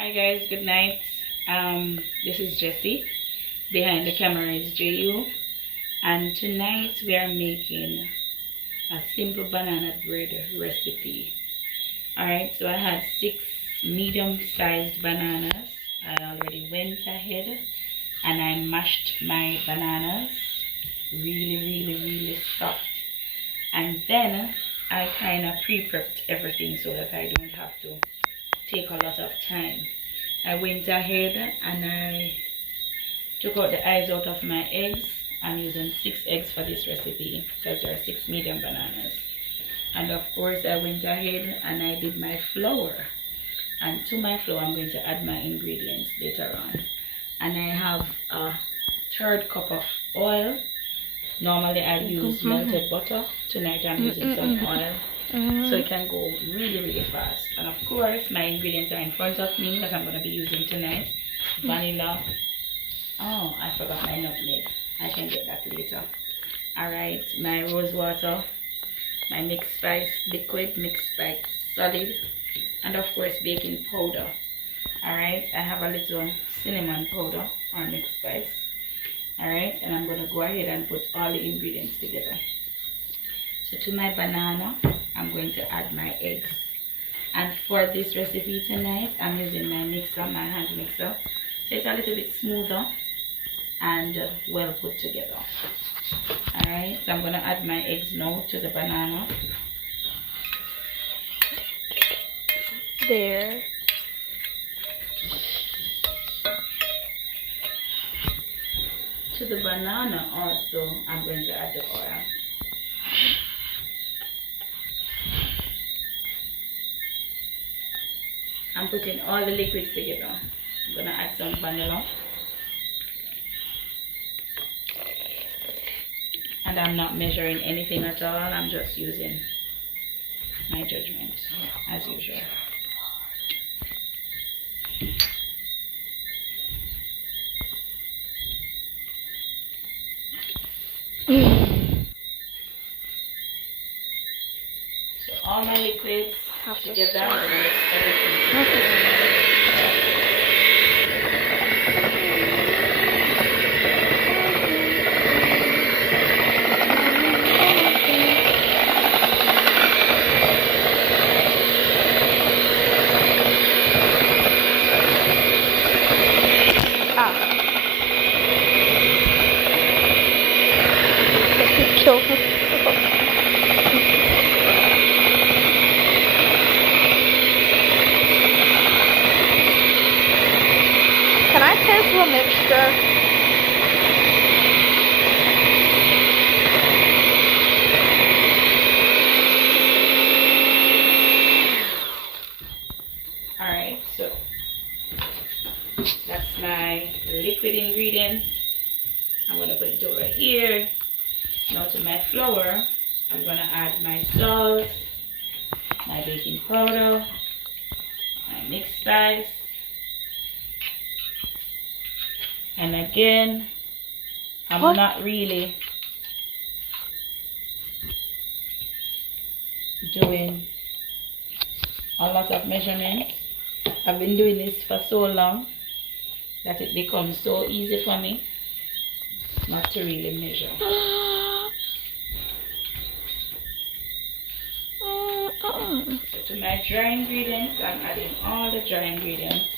Hi guys, good night. This is Jessie. Behind the camera is JU, and tonight we are making a simple banana bread recipe. Alright, so I had 6 medium-sized bananas. I already went ahead and I mashed my bananas really soft, and then I kind of pre-prepped everything so that I don't have to take a lot of time. I went ahead and I took out the eyes out of my eggs. I'm using 6 eggs for this recipe because there are 6 medium bananas. And of course I went ahead and I did my flour, and to my flour I'm going to add my ingredients later on. And I have a 1/3 cup of oil. Normally I use melted butter. Tonight I'm using some oil, so it can go really fast. And of course my ingredients are in front of me that I'm going to be using tonight. Vanilla. Oh, I forgot my nutmeg. I can get that later. Alright, my rose water, my mixed spice liquid, mixed spice solid, and of course baking powder. Alright, I have a little cinnamon powder or mixed spice. Alright, and I'm going to go ahead and put all the ingredients together. So to my banana, I'm going to add my eggs. And for this recipe tonight, I'm using my mixer, my hand mixer. So it's a little bit smoother and well put together. Alright, so I'm going to add my eggs now to the banana. There. To the banana also, I'm going to add the oil. I'm putting all the liquids together. I'm going to add some vanilla. And I'm not measuring anything at all. I'm just using my judgment as usual. So all my liquids together and mix everything together. Kill her. Can I taste the mixture? Alright, so that's my liquid ingredients. I'm going to put it over here. Now to my flour, I'm going to add my salt, my baking powder, my mixed spice, and again, I'm not really doing a lot of measurements. I've been doing this for so long that it becomes so easy for me not to really measure. So to my dry ingredients, I'm adding all the dry ingredients,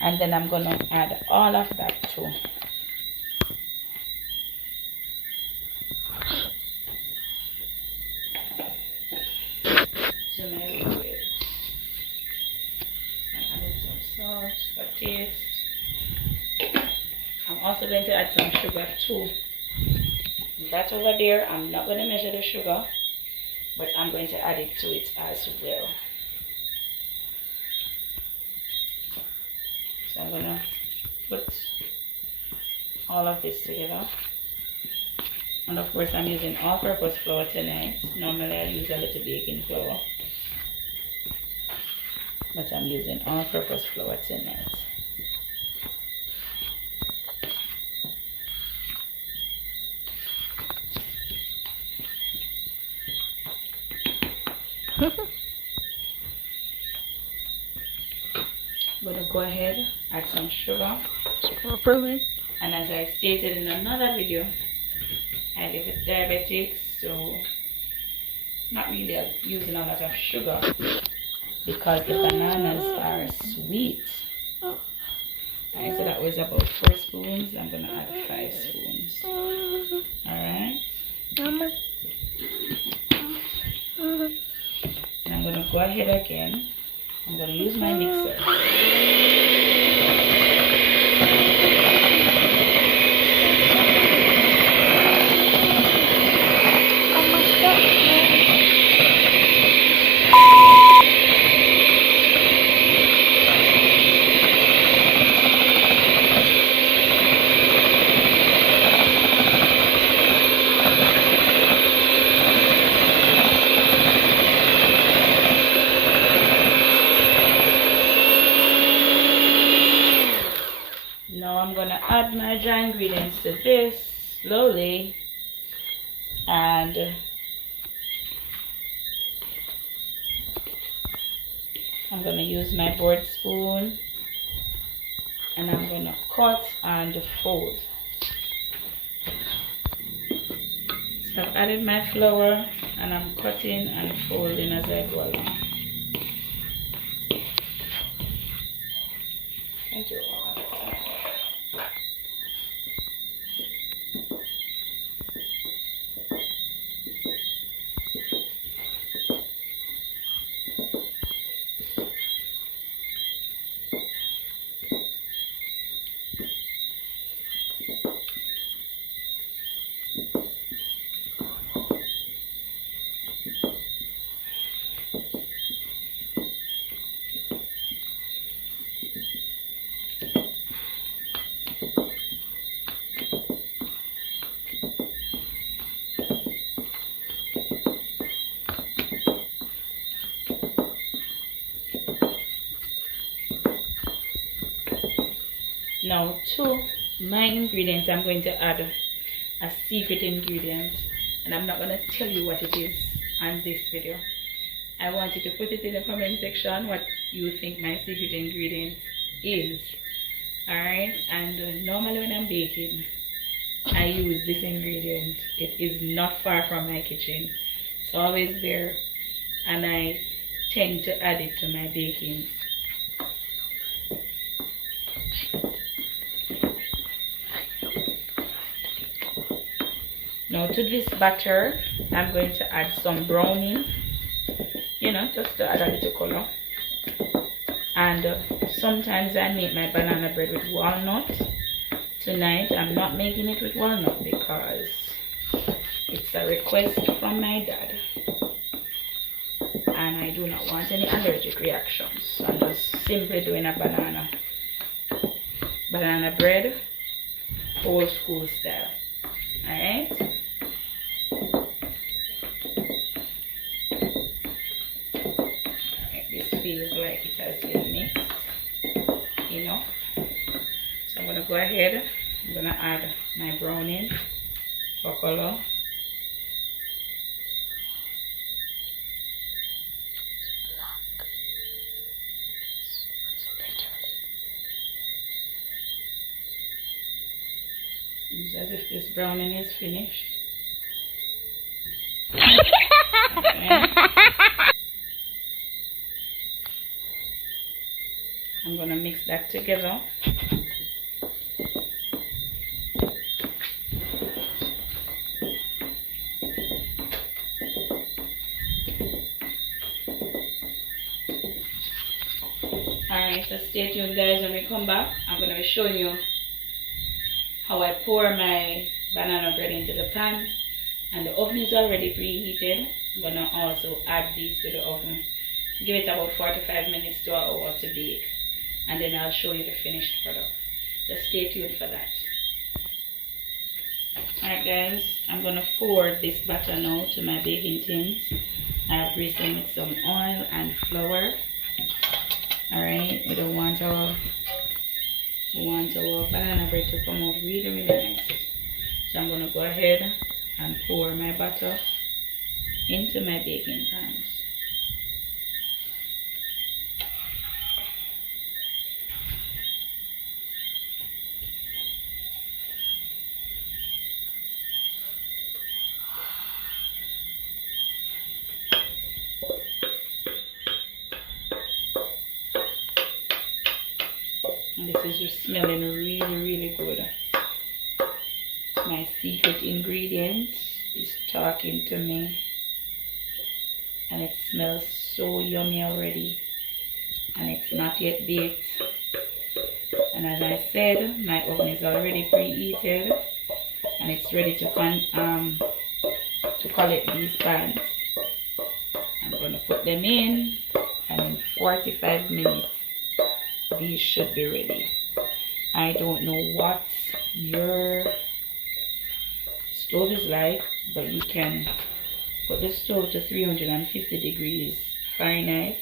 and then I'm going to add all of that too. To my liquid, I'm adding some salt for taste. I'm also going to add some sugar too. That over there, I'm not going to measure the sugar, but I'm going to add it to it as well. So I'm going to put all of this together. And of course I'm using all-purpose flour tonight. Normally I use a little baking flour, but I'm using all-purpose flour tonight. I'm gonna go ahead, add some sugar. Properly. And as I stated in another video, I live with diabetics, so not really using a lot of sugar because the bananas are sweet. Alright, so that was about 4 spoons. I'm gonna add 5 spoons. Alright. And I'm gonna go ahead again. I'm gonna use my mixer. Now I'm gonna add my dry ingredients to this slowly, and I'm gonna use my board spoon and I'm gonna cut and fold. So I've added my flour and I'm cutting and folding as I go along. Thank you. Now to my ingredients, I'm going to add a secret ingredient, and I'm not going to tell you what it is on this video. I want you to put it in the comment section what you think my secret ingredient is. Alright, and normally when I'm baking, I use this ingredient. It is not far from my kitchen. It's always there, and I tend to add it to my bakings. Now to this batter, I'm going to add some browning, you know, just to add a little color. And sometimes I make my banana bread with walnut. Tonight I'm not making it with walnut because it's a request from my dad, and I do not want any allergic reactions. So I'm just simply doing a banana bread, old school style. Alright. Feels like it has been mixed enough, so I'm gonna go ahead. I'm gonna add my browning for color. Seems as if this browning is finished. Okay. I'm gonna mix that together. Alright, so stay tuned guys. When we come back, I'm gonna be showing you how I pour my banana bread into the pans, and the oven is already preheated. I'm gonna also add these to the oven. Give it about 45 minutes to an hour to bake, and then I'll show you the finished product. So stay tuned for that. Alright guys, I'm gonna pour this batter now to my baking tins. I have greased them with some oil and flour. Alright, we want our banana bread to come out really nice. So I'm gonna go ahead and pour my batter into my baking pans. And this is just smelling really good. My secret ingredient is talking to me, and it smells so yummy already, and it's not yet baked. And as I said, my oven is already preheated, and it's ready to collect these pans. I'm going to put them in, and in 45 minutes these should be ready. I don't know what your stove is like, but you can put the stove to 350 degrees Fahrenheit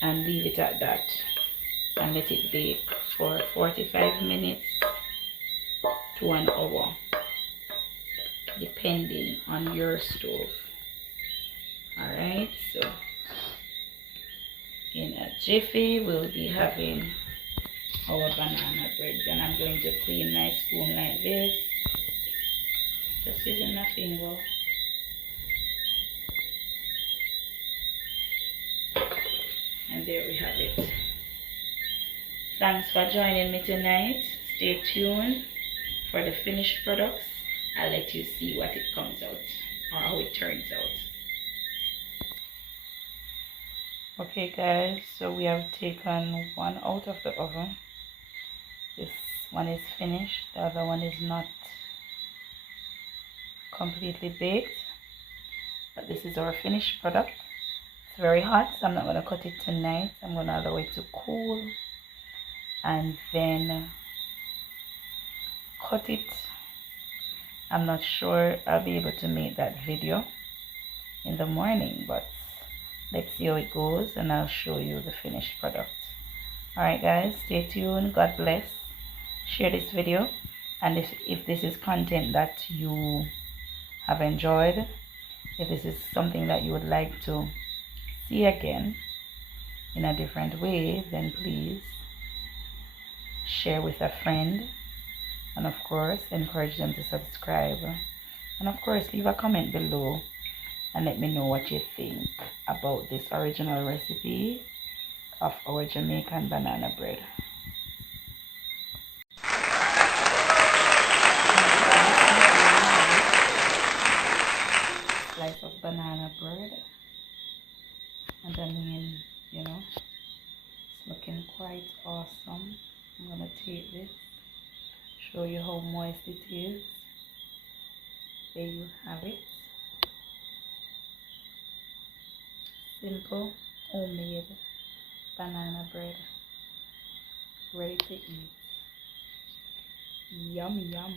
and leave it at that, and let it bake for 45 minutes to an hour, depending on your stove. Alright, so in a jiffy we'll be having our banana breads, and I'm going to clean my spoon like this, just using my finger. And there we have it. Thanks for joining me tonight. Stay tuned for the finished products. I'll let you see what it comes out, or how it turns out. Okay guys, so we have taken one out of the oven. This one is finished, the other one is not completely baked, but this is our finished product. It's very hot, so I'm not going to cut it tonight. I'm going to allow it to cool and then cut it. I'm not sure I'll be able to make that video in the morning, but let's see how it goes, and I'll show you the finished product. Alright guys, stay tuned. God bless. Share this video, and if this is content that you have enjoyed, if this is something that you would like to see again in a different way, then please share with a friend, and of course encourage them to subscribe, and of course leave a comment below and let me know what you think about this original recipe of our Jamaican banana bread. Slice of banana bread, and I mean, you know, it's looking quite awesome. I'm gonna take this, show you how moist it is. There you have it. Simple homemade banana bread, ready to eat. Yum yum.